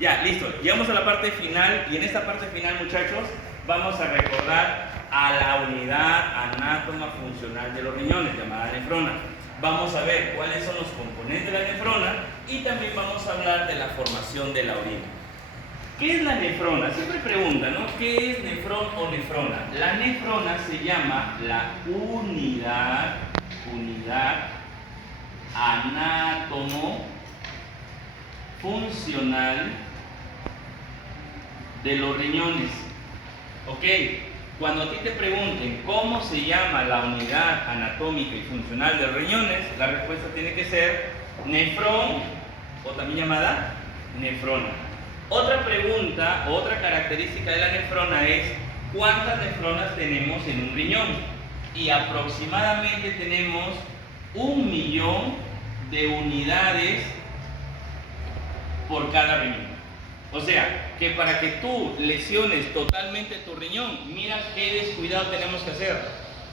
Ya, listo. Llegamos a la parte final y en esta parte final, muchachos, vamos a recordar a la unidad anátoma funcional de los riñones, llamada nefrona. Vamos a ver cuáles son los componentes de la nefrona y también vamos a hablar de la formación de la orina. ¿Qué es la nefrona? Siempre preguntan, ¿no? ¿Qué es nefrón o nefrona? La nefrona se llama la unidad anátomo funcional de los riñones. Ok, cuando a ti te pregunten cómo se llama la unidad anatómica y funcional de los riñones, la respuesta tiene que ser nefrón, o también llamada nefrona. Otra pregunta, otra característica de la nefrona es ¿cuántas nefronas tenemos en un riñón? Y aproximadamente tenemos 1 millón de unidades por cada riñón. O sea, que para que tú lesiones totalmente tu riñón, mira qué descuidado tenemos que hacer.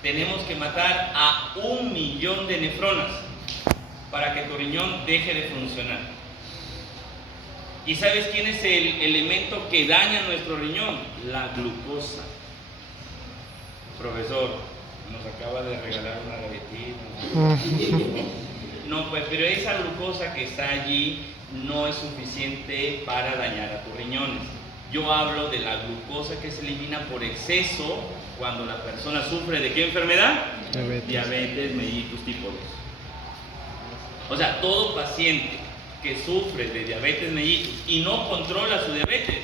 Tenemos que matar a 1 millón de nefronas para que tu riñón deje de funcionar. ¿Y sabes quién es el elemento que daña nuestro riñón? La glucosa. Profesor, nos acaba de regalar una galletita. No, pues, pero esa glucosa que está allí no es suficiente para dañar a tus riñones. Yo hablo de la glucosa que se elimina por exceso cuando la persona sufre ¿de qué enfermedad? Diabetes mellitus tipo 2. O sea, todo paciente que sufre de diabetes mellitus y no controla su diabetes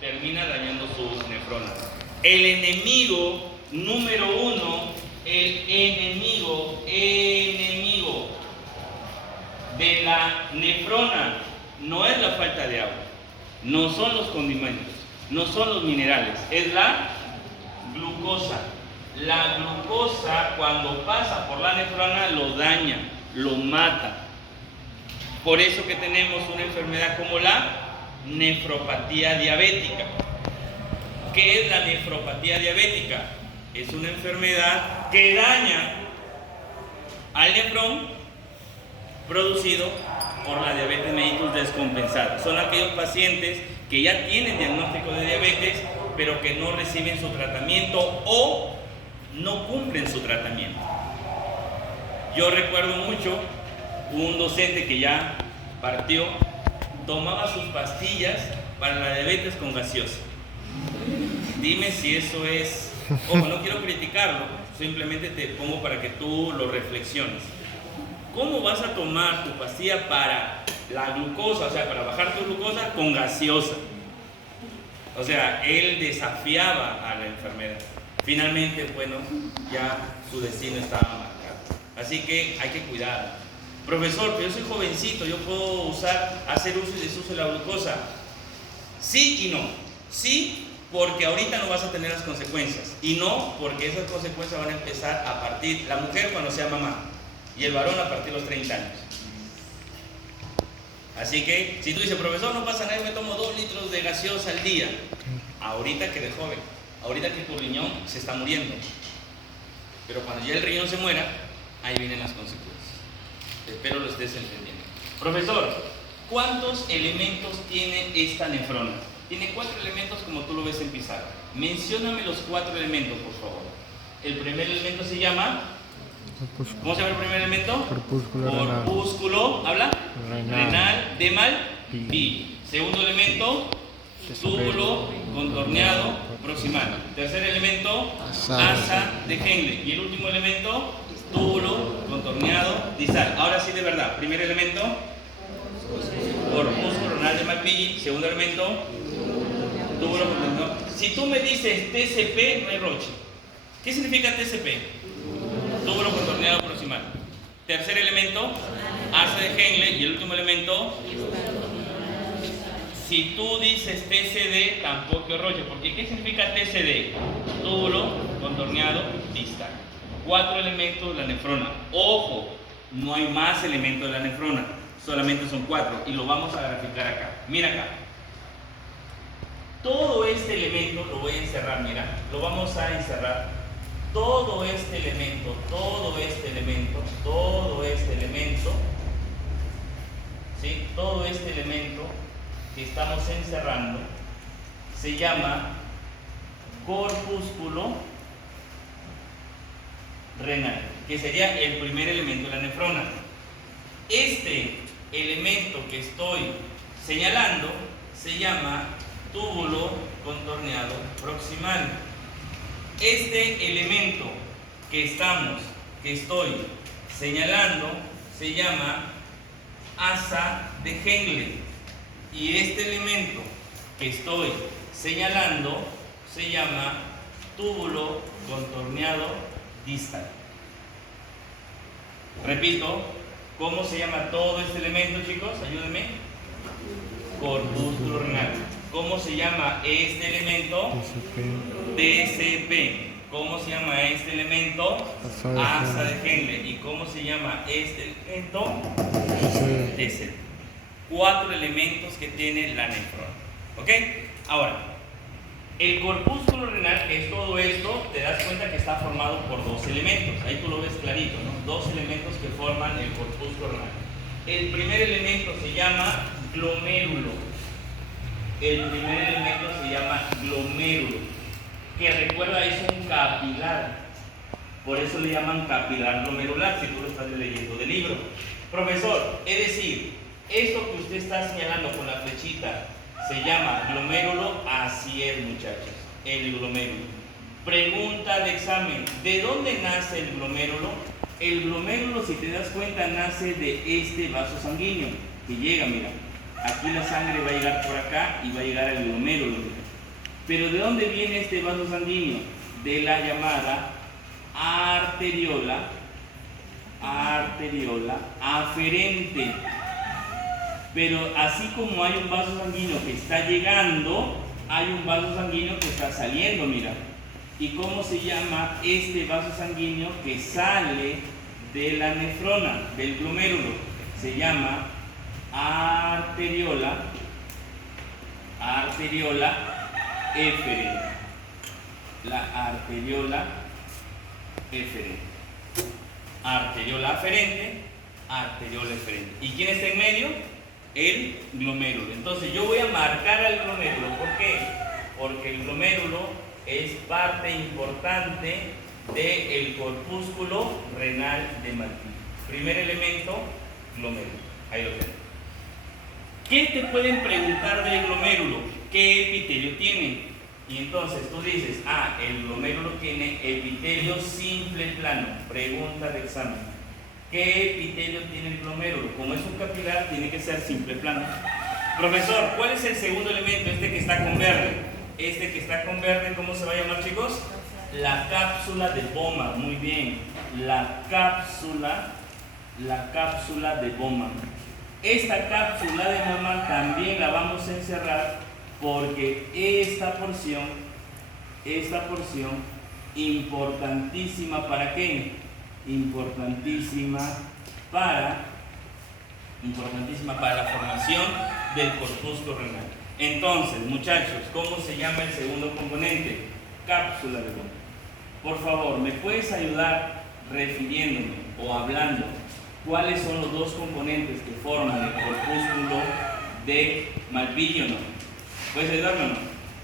termina dañando sus nefronas. El enemigo número 1, el enemigo de la nefrona no es la falta de agua, no son los condimentos, no son los minerales, es la glucosa. La glucosa cuando pasa por la nefrona lo daña, lo mata. Por eso que tenemos una enfermedad como la nefropatía diabética. ¿Qué es la nefropatía diabética? Es una enfermedad que daña al nefrón producido por la diabetes mellitus descompensada. Son aquellos pacientes que ya tienen diagnóstico de diabetes, pero que no reciben su tratamiento o no cumplen su tratamiento. Yo recuerdo mucho un docente que ya partió, tomaba sus pastillas para la diabetes con gaseosa. Dime si eso es... Ojo, no quiero criticarlo, simplemente te pongo para que tú lo reflexiones. ¿Cómo vas a tomar tu pastilla para la glucosa, o sea, para bajar tu glucosa con gaseosa? O sea, él desafiaba a la enfermedad. Finalmente, bueno, ya su destino estaba marcado. Así que hay que cuidar. Profesor, pero yo soy jovencito, yo puedo hacer uso y desuso de la glucosa. Sí y no. Sí, porque ahorita no vas a tener las consecuencias. Y no, porque esas consecuencias van a empezar a partir, la mujer cuando sea mamá, y el varón a partir de los 30 años. Así que, si tú dices, profesor, no pasa nada, yo me tomo 2 litros de gaseosa al día. Ahorita que de joven, ahorita que tu riñón se está muriendo. Pero cuando ya el riñón se muera, ahí vienen las consecuencias. Espero lo estés entendiendo. Profesor, ¿cuántos elementos tiene esta nefrona? Tiene 4 elementos como tú lo ves en pizarra. Mencióname los 4 elementos, por favor. El primer elemento se llama... ¿Cómo se llama el primer elemento? Corpúsculo. ¿Habla? Renal. Demal. Pi. Segundo elemento, túbulo contorneado proximal. Tercer elemento, asa de Henle. Y el último elemento, túbulo contorneado distal. Ahora sí, de verdad. Primer elemento, corpúsculo renal demal pi. Segundo elemento, túbulo contorneado. Si tú me dices TCP, no hay roche. ¿Qué significa TCP? Túbulo contorneado proximal. Tercer elemento, asa de Henle. Y el último elemento, si tú dices TCD, tampoco roche. Porque ¿qué significa TCD? Túbulo contorneado distal. 4 elementos de la nefrona. Ojo, no hay más elementos de la nefrona. Solamente son 4. Y lo vamos a graficar acá. Mira acá. Todo este elemento lo voy a encerrar, mira. Lo vamos a encerrar. Todo este elemento, ¿sí? Todo este elemento que estamos encerrando se llama corpúsculo renal, que sería el primer elemento de la nefrona. Este elemento que estoy señalando se llama túbulo contorneado proximal. Este elemento que estoy señalando se llama asa de Henle, y este elemento que estoy señalando se llama túbulo contorneado distal. Repito, ¿cómo se llama todo este elemento, chicos? Ayúdenme. Corpúsculo renal. ¿Cómo se llama este elemento? TCP. ¿Cómo se llama este elemento? Asa de Henle. ¿Y cómo se llama este elemento? TCP. 4 elementos que tiene la nefrona. ¿Ok? Ahora, el corpúsculo renal, que es todo esto, te das cuenta que está formado por 2 elementos. Ahí tú lo ves clarito, ¿no? 2 elementos que forman el corpúsculo renal. El primer elemento se llama glomérulo. El primer elemento se llama glomérulo, que recuerda es un capilar. Por eso le llaman capilar glomerular, si tú lo estás leyendo del libro. Profesor, es decir, esto que usted está señalando con la flechita se llama glomérulo. Así es, muchachos, el glomérulo. Pregunta de examen: ¿de dónde nace el glomérulo? El glomérulo, si te das cuenta, nace de este vaso sanguíneo que llega, mira, aquí la sangre va a llegar por acá y va a llegar al glomérulo. Pero ¿de dónde viene este vaso sanguíneo? De la llamada arteriola aferente. Pero así como hay un vaso sanguíneo que está llegando, hay un vaso sanguíneo que está saliendo, mira. ¿Y cómo se llama este vaso sanguíneo que sale de la nefrona, del glomérulo? Se llama arteriola eferente. La arteriola eferente. Arteriola aferente, arteriola eferente. ¿Y quién está en medio? El glomérulo. Entonces yo voy a marcar al glomérulo. ¿Por qué? Porque el glomérulo es parte importante del corpúsculo renal de Malpighi. Primer elemento, glomérulo. Ahí lo tenemos. ¿Qué te pueden preguntar del glomérulo? ¿Qué epitelio tiene? Y entonces tú dices, el glomérulo tiene epitelio simple plano. Pregunta de examen: ¿qué epitelio tiene el glomérulo? Como es un capilar, tiene que ser simple plano. Profesor, ¿cuál es el segundo elemento? Este que está con verde. Este que está con verde, ¿cómo se va a llamar, chicos? La cápsula de Bowman. Muy bien. La cápsula de Bowman. Esta cápsula de Bowman también la vamos a encerrar porque esta porción importantísima, ¿para qué? Importantísima para la formación del corpúsculo renal. Entonces, muchachos, ¿cómo se llama el segundo componente? Cápsula de Bowman. Por favor, ¿me puedes ayudar refiriéndome o hablando cuáles son los 2 componentes que forman el corpúsculo de Malpighi o no? ¿Puedes ayudarme o no?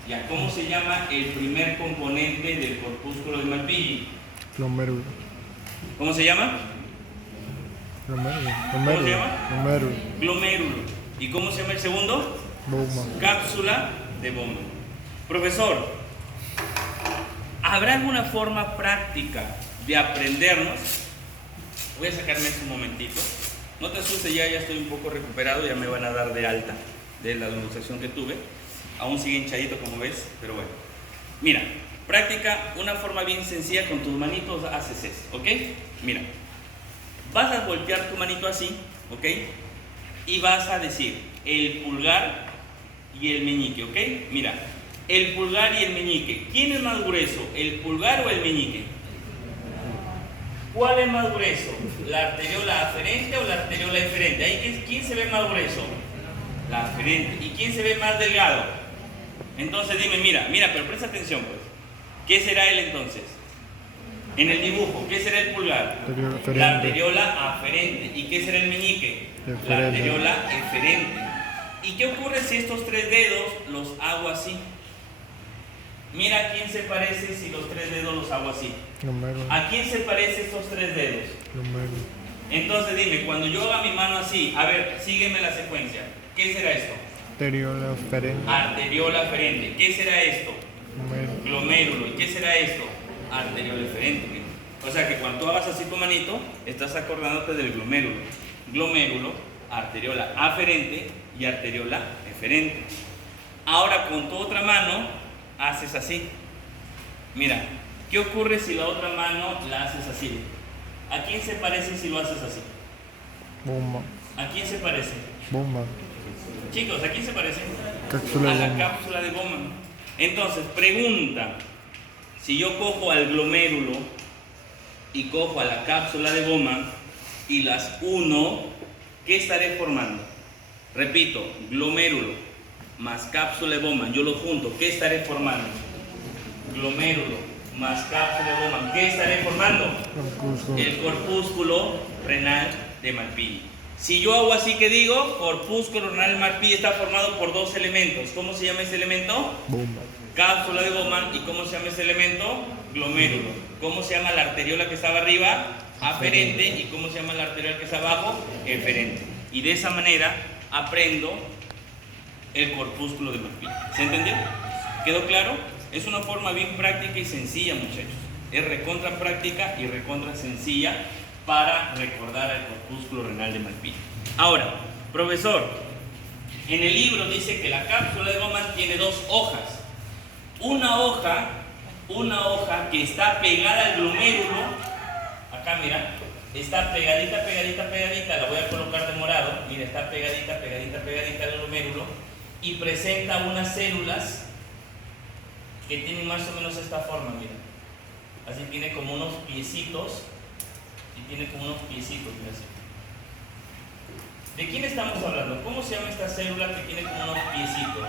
Ya, ¿cómo se llama el primer componente del corpúsculo de Malpighi? Glomérulo. ¿Cómo se llama? Glomérulo. ¿Cómo se llama? Glomérulo. Glomérulo. ¿Y cómo se llama el segundo? Bowman. Cápsula de Bowman. Profesor, ¿habrá alguna forma práctica de aprendernos? Voy a sacarme esto un momentito. No te asustes, ya estoy un poco recuperado, ya me van a dar de alta de la luxación que tuve. Aún sigue hinchadito, como ves, pero bueno. Mira, práctica, una forma bien sencilla, con tus manitos haces esto, ¿ok? Mira, vas a voltear tu manito así, ¿ok? Y vas a decir el pulgar y el meñique, ¿ok? Mira, el pulgar y el meñique. ¿Quién es más grueso, el pulgar o el meñique? ¿Cuál es más grueso? ¿La arteriola aferente o la arteriola eferente? Ahí, ¿quién se ve más grueso? La aferente. ¿Y quién se ve más delgado? Entonces dime, mira, pero presta atención pues. ¿Qué será él entonces? En el dibujo, ¿qué será el pulgar? La arteriola aferente. ¿Y qué será el meñique? La arteriola eferente. ¿Y qué ocurre si estos tres dedos los hago así? Mira a quién se parece si los tres dedos los hago así. Número. ¿A quién se parece estos tres dedos? Número. Entonces dime, cuando yo haga mi mano así, a ver, sígueme la secuencia. ¿Qué será esto? Arteriola aferente. Arteriola aferente. ¿Qué será esto? Número. Glomérulo. ¿Y qué será esto? Arteriola eferente. Mira. O sea que cuando tú hagas así tu manito, estás acordándote del glomérulo. Glomérulo, arteriola aferente y arteriola eferente. Ahora con tu otra mano haces así. Mira, ¿qué ocurre si la otra mano la haces así? ¿A quién se parece si lo haces así? Bomba. ¿A quién se parece? Bomba. Chicos, ¿a quién se parece? Cápsula A de la Bowman. cápsula de Bowman. Entonces, pregunta, si yo cojo al glomérulo y cojo a la cápsula de Bowman y las uno, ¿qué estaré formando? Repito, glomérulo más cápsula de Bowman, yo lo junto, ¿qué estaré formando? Glomérulo más cápsula de Bowman, ¿qué estaré formando? Corpúsculo. El corpúsculo renal de Malpighi. Si yo hago así que digo, corpúsculo renal de Malpighi está formado por dos elementos. ¿Cómo se llama ese elemento? Bomba. Cápsula de Bowman. ¿Y cómo se llama ese elemento? Glomérulo. ¿Cómo se llama la arteriola que estaba arriba? Aferente. ¿Y cómo se llama la arteriola que está abajo? Eferente. Y de esa manera aprendo el corpúsculo de Malpighi. ¿Se entendió? ¿Quedó claro? Es una forma bien práctica y sencilla, muchachos. Es recontra práctica y recontra sencilla para recordar el corpúsculo renal de Malpighi. Ahora, profesor, en el libro dice que la cápsula de Bowman tiene dos hojas. Una hoja que está pegada al glomérulo, acá mira, está pegadita, la voy a colocar de morado, mira, está pegadita al glomérulo y presenta unas células que tienen más o menos esta forma, mira. Así tiene como unos piecitos. Mira así. ¿De quién estamos hablando? ¿Cómo se llama esta célula que tiene como unos piecitos?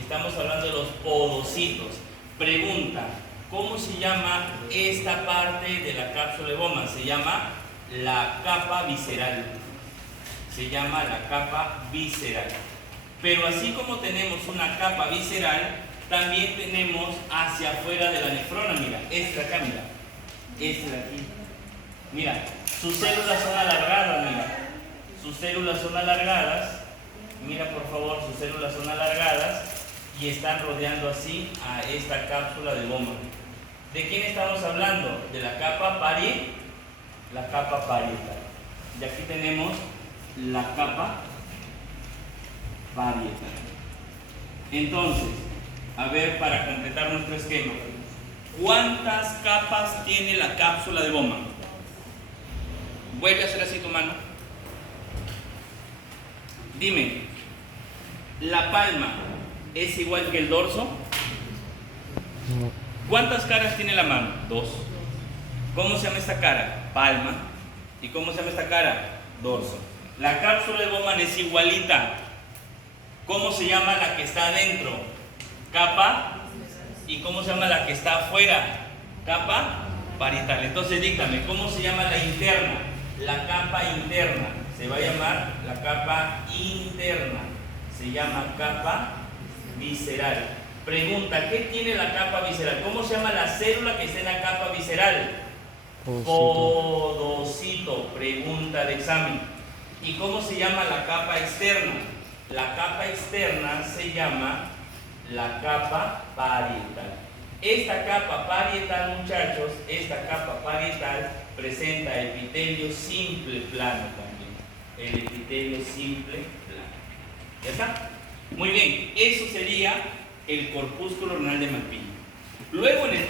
Estamos hablando de los podocitos. Pregunta, ¿cómo se llama esta parte de la cápsula de Bowman? Se llama la capa visceral. Se llama la capa visceral. Pero así como tenemos una capa visceral, también tenemos hacia afuera de la nefrona, mira, esta de acá, mira, esta de aquí. Mira, sus células son alargadas, mira. Sus células son alargadas. Mira, por favor, sus células son alargadas y están rodeando así a esta cápsula de Bowman. ¿De quién estamos hablando? De la capa parietal. Y aquí tenemos la capa parietal. Entonces, a ver, para completar nuestro esquema, ¿cuántas capas tiene la cápsula de Bowman? Vuelve a hacer así tu mano. Dime, ¿la palma es igual que el dorso? No. ¿Cuántas caras tiene la mano? Dos. ¿Cómo se llama esta cara? Palma. ¿Y cómo se llama esta cara? Dorso. La cápsula de Bowman es igualita. ¿Cómo se llama la que está adentro? Capa. ¿Y cómo se llama la que está afuera? Capa parietal. Entonces dígame, ¿cómo se llama la interna? La capa interna. Se va a llamar la capa interna. Se llama capa visceral. Pregunta, ¿qué tiene la capa visceral? ¿Cómo se llama la célula que está en la capa visceral? Podocito. Pregunta de examen. ¿Y cómo se llama la capa externa? La capa externa se llama la capa parietal. Esta capa parietal, muchachos, esta capa parietal presenta epitelio simple plano también. El epitelio simple plano. ¿Ya está? Muy bien, eso sería el corpúsculo renal de Malpighi. Luego en el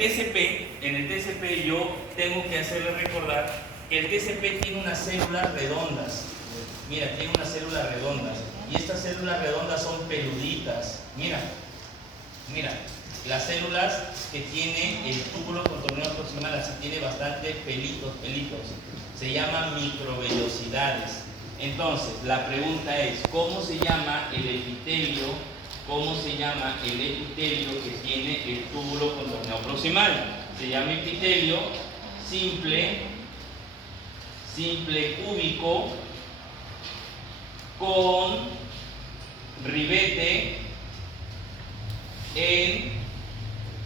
TCP yo tengo que hacerle recordar que el TCP tiene unas células redondas. Mira, tiene unas células redondas. Y estas células redondas son peluditas. Mira, las células que tiene el túbulo contorneado proximal, así tiene bastante pelitos. Se llaman microvellosidades. Entonces, la pregunta es, ¿cómo se llama el epitelio? ¿Cómo se llama el epitelio que tiene el túbulo contorneado proximal? Se llama epitelio simple cúbico con ribete en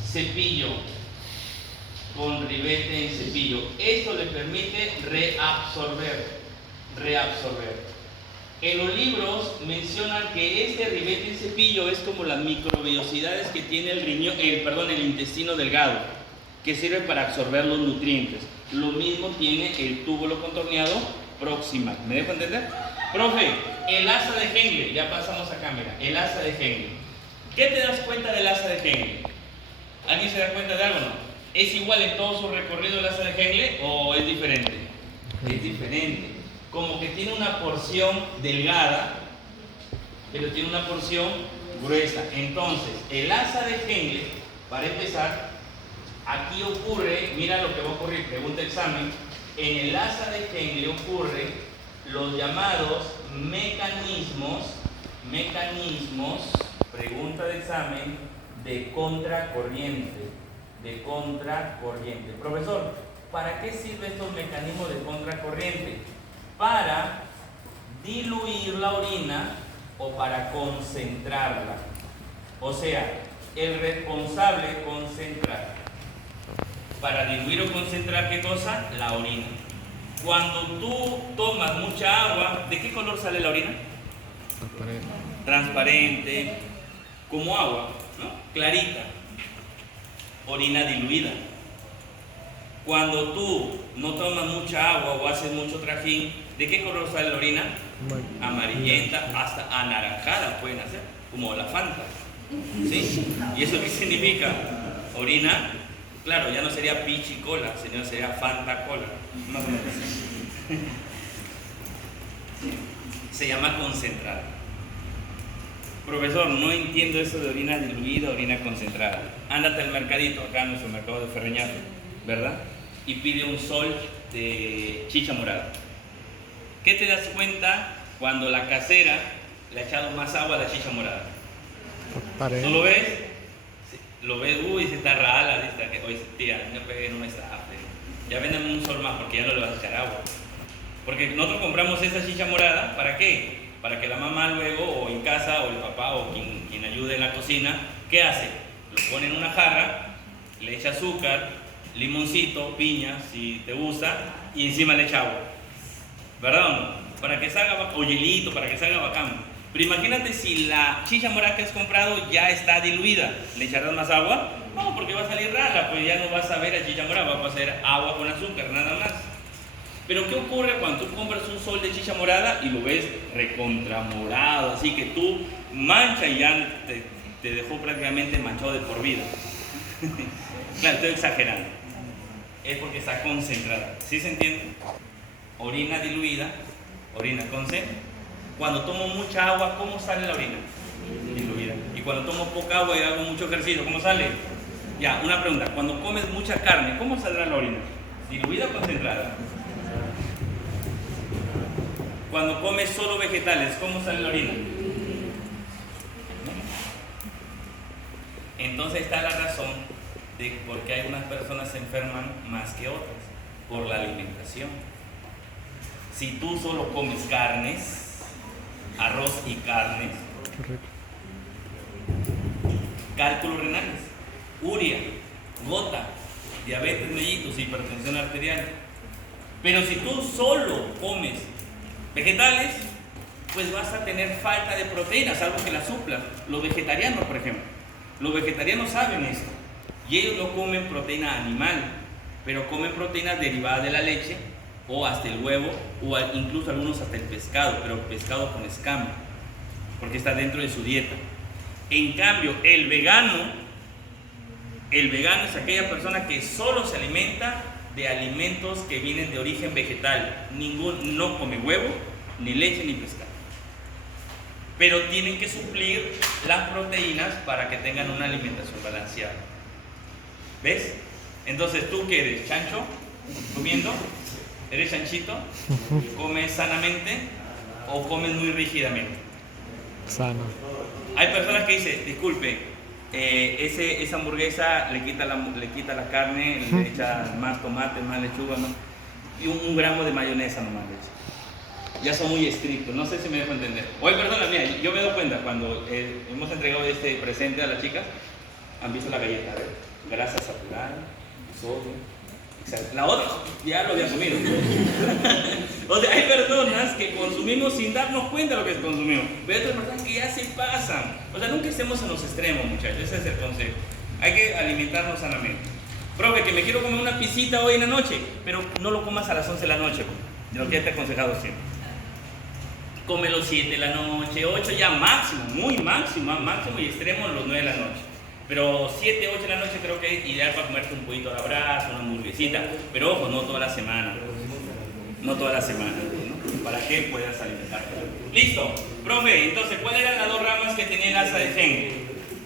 cepillo. Con ribete en cepillo. Esto le permite reabsorber. En los libros mencionan que este ribete en cepillo es como las microvellosidades que tiene el intestino delgado, que sirve para absorber los nutrientes. Lo mismo tiene el túbulo contorneado proximal. ¿Me dejo entender? Profe, el asa de Henle, ya pasamos acá, mira, el asa de Henle. ¿Qué te das cuenta del asa de Henle? ¿Alguien se da cuenta de algo, no? ¿Es igual en todo su recorrido el asa de Henle o es diferente? Es diferente. Como que tiene una porción delgada, pero tiene una porción gruesa. Entonces, el asa de Henle, para empezar, aquí ocurre, mira lo que va a ocurrir, pregunta examen, en el asa de Henle ocurre los llamados mecanismos, pregunta de examen, de contracorriente. Profesor, ¿para qué sirven estos mecanismos de contracorriente? Para diluir la orina o para concentrarla. O sea, el responsable concentrar. Para diluir o concentrar, ¿qué cosa? La orina. Cuando tú tomas mucha agua, ¿de qué color sale la orina? Transparente, como agua, ¿no? Clarita. Orina diluida. Cuando tú no tomas mucha agua o haces mucho trajín, ¿de qué color sale la orina? Amarillenta, hasta anaranjada pueden hacer, como la Fanta. ¿Sí? ¿Y eso qué significa? Orina, claro, ya no sería pichi cola, sino sería Fanta cola. Más o menos así. Se llama concentrada. Profesor, no entiendo eso de orina diluida, orina concentrada. Ándate al mercadito, acá en nuestro mercado de Ferreñato, ¿verdad? Y pide un sol de chicha morada. ¿Qué te das cuenta cuando la casera le ha echado más agua a la chicha morada? ¿Tú lo ves? Sí. Lo ves, uy, se está rala, dice que, oye, tía, no me está, ya véndame un sol más porque ya no le vas a echar agua. Porque nosotros compramos esa chicha morada, ¿para qué? Para que la mamá luego, o en casa, o el papá, o quien ayude en la cocina, ¿qué hace? Lo pone en una jarra, le echa azúcar, limoncito, piña, si te gusta, y encima le echa agua. ¿Verdad o no? Para que salga, o hielito, para que salga bacán. Pero imagínate si la chicha morada que has comprado ya está diluida, ¿le echarás más agua? No, porque va a salir rara, pues ya no vas a ver a chicha morada, va a ser agua con azúcar, nada más. Pero ¿qué ocurre cuando tú compras un sol de chicha morada y lo ves recontramorado? Así que tú mancha y ya te dejó prácticamente manchado de por vida. Claro, estoy exagerando. Es porque está concentrada. ¿Sí se entiende? Orina diluida, orina concentrada. Cuando tomo mucha agua, ¿cómo sale la orina? Diluida. Y cuando tomo poca agua y hago mucho ejercicio, ¿cómo sale? Ya, una pregunta. Cuando comes mucha carne, ¿cómo saldrá la orina? ¿Diluida o concentrada? Cuando comes solo vegetales, ¿cómo sale la orina? Entonces está la razón de por qué algunas personas se enferman más que otras, por la alimentación. Si tú solo comes carnes, arroz y carnes, cálculos renales, urea, gota, diabetes mellitus, hipertensión arterial. Pero si tú solo comes vegetales, pues vas a tener falta de proteínas, algo que la supla. Los vegetarianos, por ejemplo, los vegetarianos saben esto y ellos no comen proteína animal, pero comen proteínas derivadas de la leche o hasta el huevo o incluso algunos hasta el pescado, pero pescado con escama, porque está dentro de su dieta. En cambio, el vegano es aquella persona que solo se alimenta de alimentos que vienen de origen vegetal. No come huevo, ni leche, ni pescado. Pero tienen que suplir las proteínas para que tengan una alimentación balanceada. ¿Ves? Entonces, ¿tú qué eres? ¿Chancho? ¿Comiendo? ¿Eres chanchito? ¿Comes sanamente o comes muy rígidamente? Sano. Hay personas que dicen, disculpe, esa hamburguesa le quita la carne, le echa más tomate, más lechuga, ¿no? Y un gramo de mayonesa nomás le echa. ya son muy estrictos, no sé si me dejo entender. Oye, perdona, mira, yo me doy cuenta cuando hemos entregado este presente a las chicas, han visto la galleta, a ver, grasa saturada, sodio, exacto. La otra ya lo había comido. O sea, hay personas que consumimos sin darnos cuenta de lo que consumimos, pero hay otras personas que ya se pasan. O sea, nunca estemos en los extremos, muchachos, ese es el consejo. Hay que alimentarnos sanamente. Profe, que me quiero comer una pisita hoy en la noche, pero no lo comas a las 11 de la noche, de lo que ya te he aconsejado siempre. Cómelo 7 de la noche, 8 ya máximo, muy máximo, máximo y extremo los 9 de la noche. Pero 7, 8 de la noche creo que es ideal para comerte un poquito a la brasa, una hamburguesita. Pero ojo, no toda la semana. No toda la semana, ¿no? Para que puedas alimentarte. Listo. Profe, entonces, ¿cuáles eran las dos ramas que tenía el asa de Henle?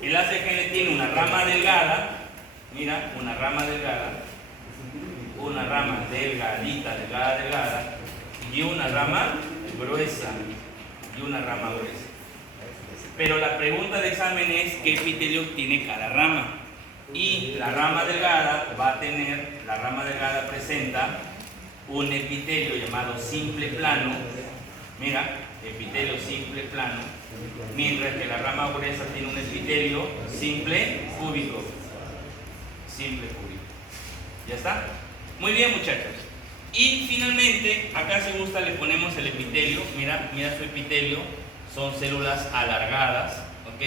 El asa de Henle tiene una rama delgada. Mira, una rama delgada. Una rama delgadita, delgada. Y una rama gruesa. Y una rama gruesa. Pero la pregunta de examen es qué epitelio tiene cada rama. Y la rama delgada presenta un epitelio llamado simple plano. Mira, epitelio simple plano. Mientras que la rama gruesa tiene un epitelio simple cúbico. Simple cúbico. ¿Ya está? Muy bien, muchachos. Y finalmente, acá si gusta le ponemos el epitelio. Mira su epitelio. Son células alargadas, ¿ok?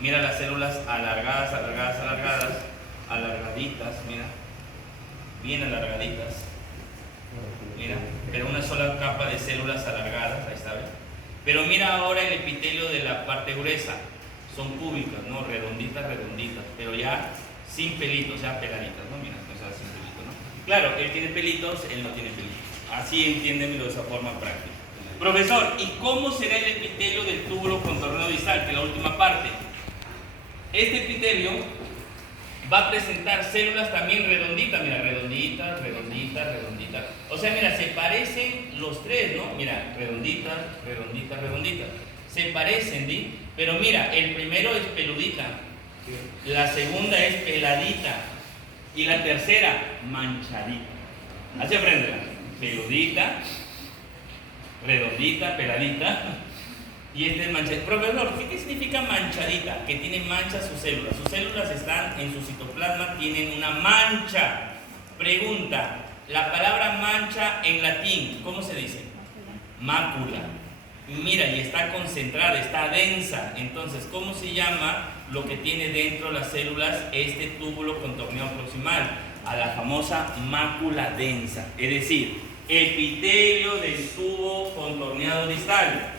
Mira las células alargaditas, mira, bien alargaditas, mira, pero una sola capa de células alargadas, ahí está, ¿ves? Pero mira ahora el epitelio de la parte gruesa, son cúbicas, ¿no? Redonditas, pero ya sin pelitos, ya pegaditas, ¿no? Mira, o sea, sin pelitos, ¿no? Claro, él tiene pelitos, él no tiene pelitos, así entiéndemelo de esa forma práctica. Profesor, ¿y cómo será el epitelio del túbulo contorneado distal? Que es la última parte. Este epitelio va a presentar células también redonditas, mira, redonditas. O sea, mira, se parecen los tres, ¿no? Mira, redonditas. Se parecen, ¿sí? Pero mira, el primero es peludita, la segunda es peladita y la tercera manchadita. Así aprenderán. Peludita, redondita, peladita, y este es manchadita. Profesor, ¿qué significa manchadita? Que tiene manchas sus células. Sus células están en su citoplasma, tienen una mancha. Pregunta, la palabra mancha en latín, ¿cómo se dice? Mácula. Mira, y está concentrada, está densa. Entonces, ¿cómo se llama lo que tiene dentro las células este túbulo contorneado proximal? A la famosa mácula densa, es decir, epitelio del tubo contorneado distal.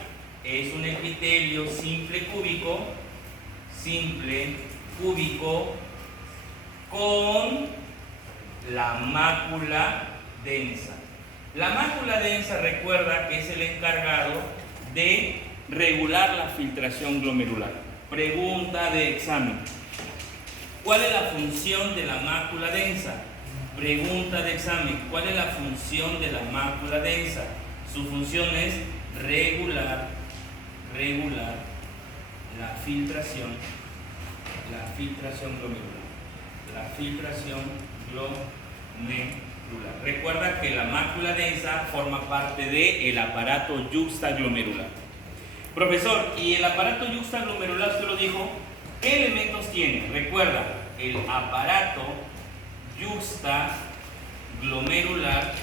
Es un epitelio simple cúbico con la mácula densa. La mácula densa, recuerda que es el encargado de regular la filtración glomerular. Pregunta de examen. ¿Cuál es la función de la mácula densa? Pregunta de examen. ¿Cuál es la función de la mácula densa? Su función es regular la filtración glomerular. La filtración glomerular. Recuerda que la mácula densa forma parte del aparato yuxtaglomerular. Profesor, ¿y el aparato yuxtaglomerular usted lo dijo? ¿Qué elementos tiene? Recuerda, el aparato yuxtaglomerular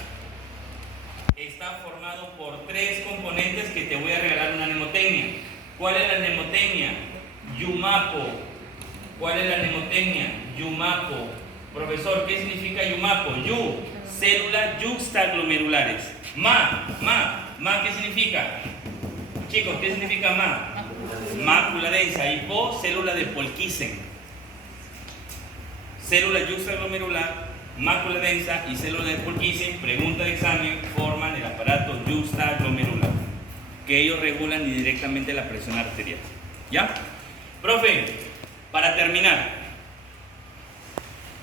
está formado por tres componentes que te voy a regalar una mnemotecnia. ¿Cuál es la mnemotecnia? Yumapo. ¿Cuál es la mnemotecnia? Yumapo. Profesor, ¿qué significa yumapo? Yu, células yuxtaglomerulares. Ma, ¿qué significa? Chicos, ¿qué significa ma? Mácula densa. Y po, célula de Polkisen. Célula yuxtaglomerular, mácula densa y célula de Polkisen, pregunta de examen, forman el aparato yuxtaglomerular, que ellos regulan directamente la presión arterial. ¿Ya? Profe, para terminar,